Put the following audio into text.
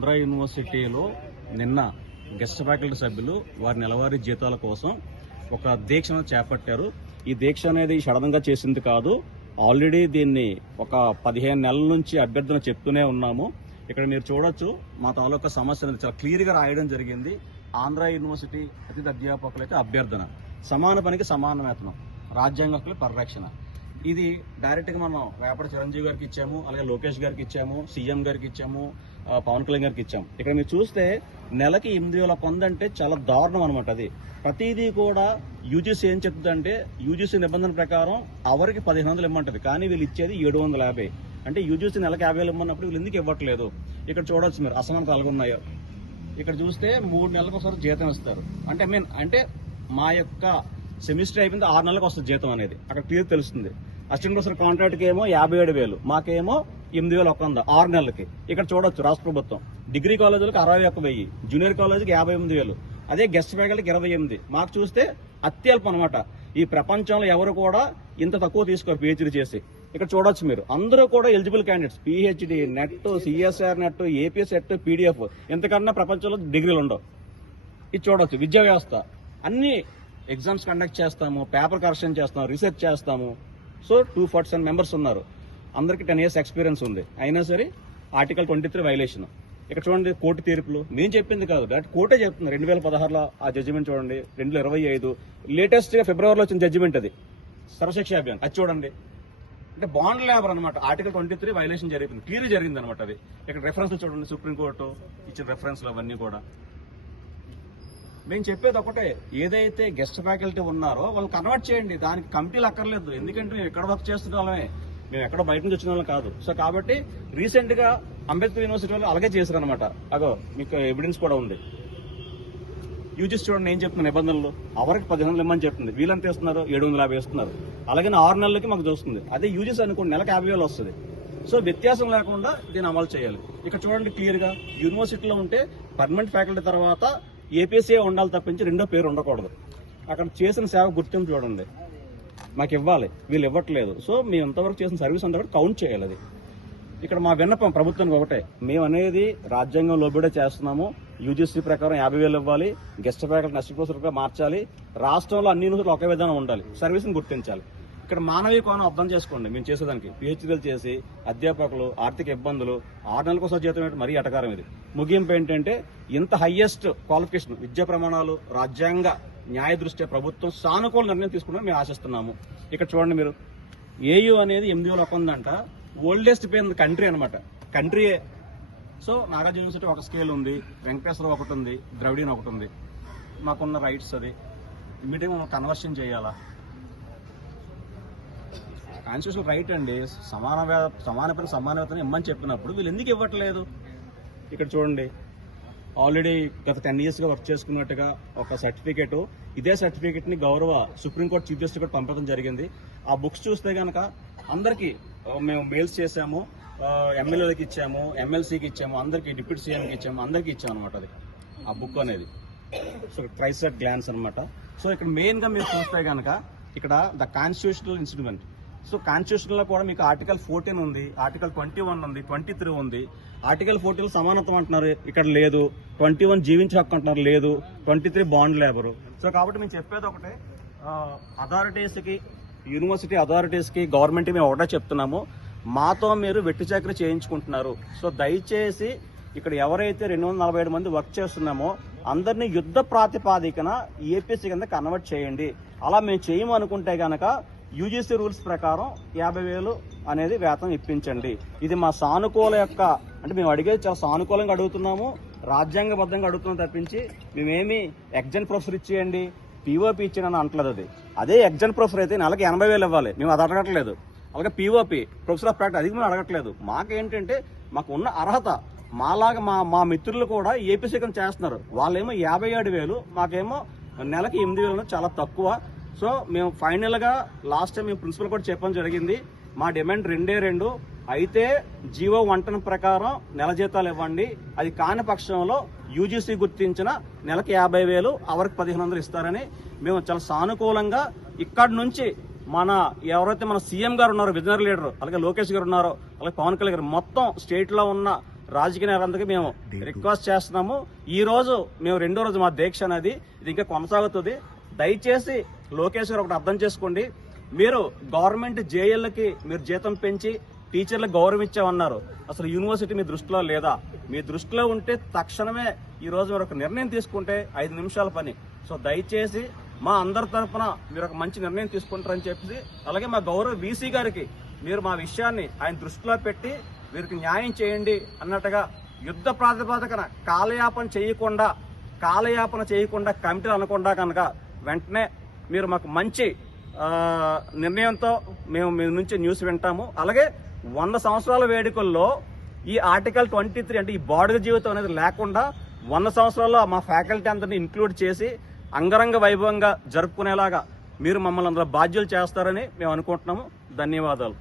ఆంధ్ర యూనివర్సిటీలో నిన్న guest faculty సభ్యులు వారి నెలవారీ జీతాల కోసం ఒక దీక్షను చేపట్టారు. ఈ దీక్ష అనేది సడన్గా చేసింది కాదు. ఆల్రెడీ దీన్ని ఒక 15 నెలల నుంచి అభ్యర్థన చెప్తూనే ఉన్నాము. ఇక్కడ మీరు చూడొచ్చు, మా తాలూకా సమస్య అనేది చాలా క్లియర్గా రాయడం జరిగింది. ఆంధ్ర యూనివర్సిటీ అతిథి అధ్యాపకులైతే అభ్యర్థన, సమాన పనికి సమాన వేతనం, రాజ్యాంగ హక్కుల పరిరక్షణ. ఇది డైరెక్ట్గా మనం వేపటి చిరంజీవి గారికి ఇచ్చాము, అలాగే లోకేష్ గారికి ఇచ్చాము, సీఎం గారికి ఇచ్చాము, పవన్ కళ్యాణ్ గారికి ఇచ్చాము. ఇక్కడ మీరు చూస్తే నెలకి 8,000 పొందంటే చాలా దారుణం అనమాట. అది ప్రతిదీ కూడా యూజీసీ ఏం చెప్తుందంటే, యూజీసీ నిబంధన ప్రకారం అవరికి 1,500 ఇమ్మంటది, కానీ వీళ్ళు ఇచ్చేది 750. అంటే యూజీసీ నెలకి 50,000 ఇమ్మన్నప్పుడు వీళ్ళు ఎందుకు ఇవ్వట్లేదు? ఇక్కడ చూడవచ్చు మీరు అసమానతలు ఎలాగున్నాయో. ఇక్కడ చూస్తే 3 నెలలకు ఒకసారి జీతం ఇస్తారు. అంటే మా యొక్క సెమిస్టర్ అయిపోయింది 6 నెలలకు వస్తుంది జీతం అనేది. అక్కడ క్లియర్ తెలుస్తుంది. అసిస్టెంట్ ప్రొఫెసర్ కాంట్రాక్ట్కి ఏమో 57,000, మాకేమో 8,100 6 నెలలకి. ఇక్కడ చూడొచ్చు రాష్ట్ర ప్రభుత్వం డిగ్రీ కాలేజీలకు 61,000, జూనియర్ కాలేజీకి 58,000, అదే గెస్ట్ ఫ్యాకల్టీకి 28. మాకు చూస్తే అత్యల్పం అనమాట. ఈ ప్రపంచంలో ఎవరు కూడా ఇంత తక్కువ తీసుకోరు పిహెచ్డీ చేసి. ఇక్కడ చూడొచ్చు మీరు, అందరూ కూడా eligible candidates. PhD, NET, CSIR NET, AP SET, PDF, ఎంతకన్నా ప్రపంచంలో డిగ్రీలు ఉండవు. ఇది చూడొచ్చు. విద్యా వ్యవస్థ అన్ని ఎగ్జామ్స్ కండక్ట్ చేస్తాము, పేపర్ కరెక్షన్ చేస్తాము, రీసెర్చ్ చేస్తాము. సో 247 మెంబర్స్ ఉన్నారు. అందరికీ 10 years ఎక్స్పీరియన్స్ ఉంది. అయినా సరే ఆర్టికల్ 23 వైలేషన్. ఇక్కడ చూడండి, కోర్టు తీర్పులు మేము చెప్పింది కాదు, డైరెక్ట్ కోర్టే చెప్తుంది. 2016లో ఆ జడ్జిమెంట్ చూడండి, 2025 లేటెస్ట్ గా ఫిబ్రవరిలో వచ్చిన జడ్జిమెంట్ అది, సర్వశిక్ష అభియాన్. అది చూడండి. అంటే బాండ్ లేబర్ అనమాట. ఆర్టికల్ 23 వైలేషన్ జరిగింది, క్లియర్ జరిగింది అనమాట. అది ఇక్కడ రెఫరెన్స్ చూడండి, సుప్రీంకోర్టు ఇచ్చిన రెఫరెన్స్లు అవన్నీ కూడా. మేము చెప్పేది ఒకటే, ఏదైతే గెస్ట్ ఫ్యాకల్టీ ఉన్నారో వాళ్ళు కన్వర్ట్ చేయండి. దానికి కమిటీలు అక్కర్లేదు. ఎందుకంటే మేము ఎక్కడ వర్క్ చేస్తున్న వాళ్ళమే, మేము ఎక్కడో బయట నుంచి వచ్చిన వాళ్ళం కాదు. సో కాబట్టి రీసెంట్ గా అంబేద్కర్ యూనివర్సిటీ వాళ్ళు అలాగే చేశారు అనమాట. అగో మీకు ఎవిడెన్స్ కూడా ఉంది. యూజీసీ చూడండి ఏం చెప్తున్న నిబంధనలు, అవరికి 1500 ఇమ్మని చెప్తుంది. వీళ్ళంతా ఇస్తున్నారు, 750 ఇస్తున్నారు. అలాగే 6 నెలలకి మాకు చూస్తుంది. అదే యూజీసీ అనుకోండి నెలకు 50,000 వస్తుంది. సో వ్యత్యాసం లేకుండా దీన్ని అమలు చేయాలి. ఇక్కడ చూడండి క్లియర్ గా, యూనివర్సిటీలో ఉంటే పర్మనెంట్ ఫ్యాకల్టీ తర్వాత ఏపీసీఏ ఉండాలి తప్పించి రెండో పేరు ఉండకూడదు. అక్కడ చేసిన సేవ గుర్తింపు చూడండి, మాకు ఇవ్వాలి, వీళ్ళు ఇవ్వట్లేదు. సో మేము ఎంతవరకు చేసిన సర్వీస్ అంతా కూడా కౌంట్ చేయాలి. అది ఇక్కడ మా విన్నపం ప్రభుత్వానికి ఒకటే, మేము అనేది రాజ్యాంగం లోబడే చేస్తున్నాము. యూజీసీ ప్రకారం 50,000 ఇవ్వాలి, గెస్ట్ ఫ్యాకల్టీ అసిస్టెంట్ ప్రొఫెసర్గా మార్చాలి, రాష్ట్రంలో అన్ని యూనివర్సిటీలు ఒకే విధానం ఉండాలి, సర్వీస్ని గుర్తించాలి. ఇక్కడ మానవీయ కోణం అర్థం చేసుకోండి. మేము చేసేదానికి పిహెచ్డీలు చేసి అధ్యాపకులు ఆర్థిక ఇబ్బందులు 6 నెలలకు ఒకసారి జీతం ఏంటి, మరీ ఎటకారం ఇది. ముగింపు ఏంటంటే, ఇంత హైయెస్ట్ క్వాలిఫికేషన్ విద్యా ప్రమాణాలు రాజ్యాంగ న్యాయ దృష్ట్యా ప్రభుత్వం సానుకూల నిర్ణయం తీసుకుంటే మేము ఆశిస్తున్నాము. ఇక్కడ చూడండి మీరు, ఏయూ అనేది 8,000 ఉందంట. ఓల్డెస్ట్ పే కంట్రీ అనమాట, కంట్రీయే. సో నాగార్జున యూనివర్సిటీ ఒక స్కేల్ ఉంది, వెంకటేశ్వర ఒకటి ఉంది, ద్రవిడియన్ ఒకటి ఉంది. మాకున్న రైట్స్ అది ఇమీడియట్గా మనం కన్వర్షన్ చేయాలా? కాన్స్టిట్యూషన్ రైట్ అండి, సమాన పని సమాన వేతనం ఇమ్మని చెప్పినప్పుడు వీళ్ళు ఎందుకు ఇవ్వట్లేదు? ఇక్కడ చూడండి, ఆల్రెడీ గత 10 yearsగా వర్క్ చేసుకున్నట్టుగా ఒక సర్టిఫికేట్, ఇదే సర్టిఫికేట్ని గౌరవ సుప్రీంకోర్టు చీఫ్ జస్టిస్ కూడా పంపడం జరిగింది. ఆ బుక్స్ చూస్తే కనుక అందరికీ మేము మెయిల్స్ చేశాము, ఎమ్మెల్యేలకు ఇచ్చాము, ఎమ్మెల్సీకి ఇచ్చాము, అందరికీ డిప్యూటీ సీఎంకి ఇచ్చాము, అందరికీ ఇచ్చాము అనమాట. అది ఆ బుక్ అనేది. సో ట్రైస్ అట్ గ్లాన్స్ అనమాట. సో ఇక్కడ మెయిన్గా మీరు చూస్తే కనుక ఇక్కడ ద కాన్స్టిట్యూషనల్ ఇన్స్ట్రుమెంట్. సో కాన్స్టిట్యూషన్లో కూడా మీకు ఆర్టికల్ 14 ఉంది, ఆర్టికల్ 21 ఉంది, 23 ఉంది. ఆర్టికల్ 14 సమానత్వం అంటున్నారు, ఇక్కడ లేదు. 21 జీవించే హక్కు అంటున్నారు, లేదు. 23 బాండ్ లేబరు. సో కాబట్టి మేము చెప్పేది ఒకటే, అథారిటీస్కి, యూనివర్సిటీ అథారిటీస్కి, గవర్నమెంట్కి మేము ఒకటే చెప్తున్నాము, మాతో మీరు వెట్టి చాకరీ చేయించుకుంటున్నారు. సో దయచేసి ఇక్కడ ఎవరైతే 247 మంది వర్క్ చేస్తున్నామో అందరినీ యుద్ధ ప్రాతిపాదికన ఏపీసీ కింద కన్వర్ట్ చేయండి. అలా మేము చేయమనుకుంటే గనక యూజీసీ రూల్స్ ప్రకారం 50,000 అనేది వేతనం ఇప్పించండి. ఇది మా సానుకూల యొక్క, అంటే మేము అడిగేది చాలా సానుకూలంగా అడుగుతున్నాము, రాజ్యాంగబద్ధంగా అడుగుతున్నాం తప్పించి మేమేమి ఎగ్జామ్ ప్రొఫెసర్ ఇచ్చేయండి, పీఓపీ ఇచ్చేయని అంటలేదు. అదే ఎగ్జామ్ ప్రొఫెసర్ అయితే నెలకి 80,000 ఇవ్వాలి, మేము అది అడగట్లేదు. అలాగే పీఓపీ ప్రొఫెసర్ ఆఫ్ ప్రాక్టీస్ అది మేము అడగట్లేదు. మాకేంటంటే మాకు ఉన్న అర్హత, మాలాగా మా మిత్రులు కూడా ఏపీసీ కింద చేస్తున్నారు, వాళ్ళేమో 57,000, మాకేమో నెలకి 8,000, చాలా తక్కువ. సో మేము ఫైనల్గా లాస్ట్ టైం మేము ప్రిన్సిపల్ కూడా చెప్పడం జరిగింది, మా డిమాండ్ 2 అయితే జీవో 110 ప్రకారం నెల జీతాలు ఇవ్వండి. అది కాని పక్షంలో యూజీసీ గుర్తించిన నెలకి 50,000, అవరికి 1,500 ఇస్తారని మేము చాలా సానుకూలంగా ఇక్కడి నుంచి ఎవరైతే మన సీఎం గారు ఉన్నారో, విజనరీ లీడర్, అలాగే లోకేష్ గారు ఉన్నారో, అలాగే పవన్ కళ్యాణ్ గారు, మొత్తం స్టేట్లో ఉన్న రాజకీయ నాయకులందరికీ మేము రిక్వెస్ట్ చేస్తున్నాము. ఈ రోజు మేము రెండో రోజు మా దీక్ష అనేది ఇది ఇంకా కొనసాగుతుంది. దయచేసి లోకేష్ గారు ఒకటి అర్థం చేసుకోండి. మీరు గవర్నమెంట్ జేఎల్కి మీరు జీతం పెంచి టీచర్లకు గౌరవం ఇచ్చామన్నారు. అసలు యూనివర్సిటీ మీ దృష్టిలో లేదా? మీ దృష్టిలో ఉంటే తక్షణమే ఈ రోజు మీరు ఒక నిర్ణయం తీసుకుంటే 5 నిమిషాల పని. సో దయచేసి మా అందరి తరఫున మీరు ఒక మంచి నిర్ణయం తీసుకుంటారని చెప్పి, అలాగే మా గౌరవ వీసీ గారికి మీరు మా విషయాన్ని ఆయన దృష్టిలో పెట్టి వీరికి న్యాయం చేయండి అన్నట్టుగా యుద్ధ ప్రాతిపదికన కాలయాపన చేయకుండా కమిటీలు అనకుండా కనుక వెంటనే మీరు మాకు మంచి నిర్ణయంతో మేము మీ నుంచి న్యూస్ వింటాము. అలాగే 100 సంవత్సరాల వేడుకల్లో ఈ ఆర్టికల్ 23 అంటే ఈ బాడుగ జీవితం అనేది లేకుండా 100 సంవత్సరాల్లో మా ఫ్యాకల్టీ అందరినీ ఇంక్లూడ్ చేసి అంగరంగ వైభవంగా జరుపుకునేలాగా మీరు మమ్మల్ని అందులో బాధ్యులు చేస్తారని మేము అనుకుంటున్నాము. ధన్యవాదాలు.